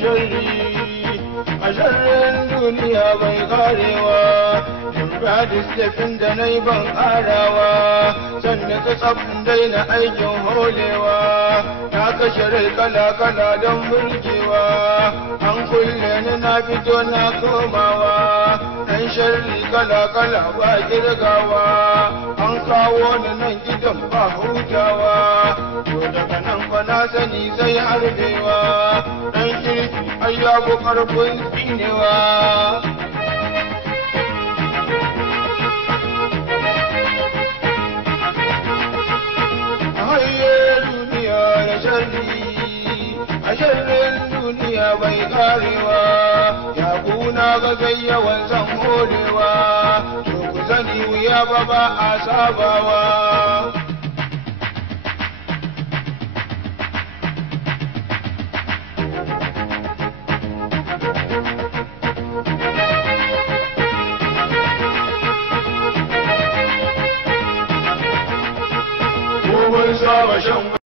sharri a sharrin duniya bai karewa Radis tafin da na yi ban ƙarawa sannan tsafin daina aikin holewa na kashe rai kala-kala don burgewa an kulle ni na fito na komawa ɗan sharri kala-kala ba kirgawa an kawo ni nan gidan ba hutawa to daga nan fa na sani sai harbewa ɗan kirki ai ya fi ƙarfin tsinewa a sharrin duniya bai karewa ya kuna ga zai yawan san horewa to ku sani wuya ba a sabawa mun saba shan